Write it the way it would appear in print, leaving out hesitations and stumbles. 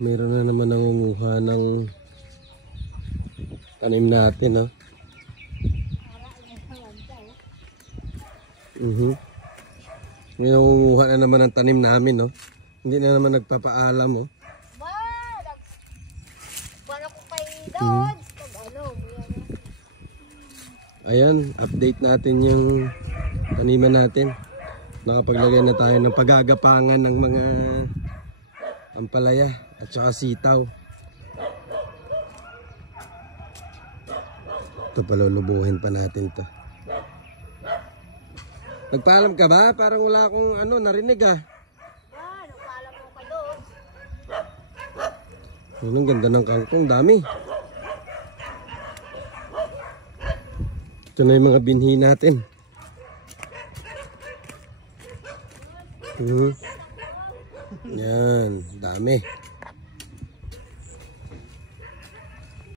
Meron na naman nangunguha ng tanim natin, no? May nangunguha na naman ng tanim namin, no? Hindi na naman nagpapaalam, oh. Para ko kay doon. Ayan, update natin yung taniman natin. Nakapaglagay na tayo ng pagagapangan ng mga ampalaya at saka sitaw. Ito palulubuhin pa natin to. Nagpaalam ka ba? Parang wala akong narinig ah. Nagpaalam mo ka doon. Ang ganda ng kangkong, dami. Ito na yung mga binhi natin. Yan, dami.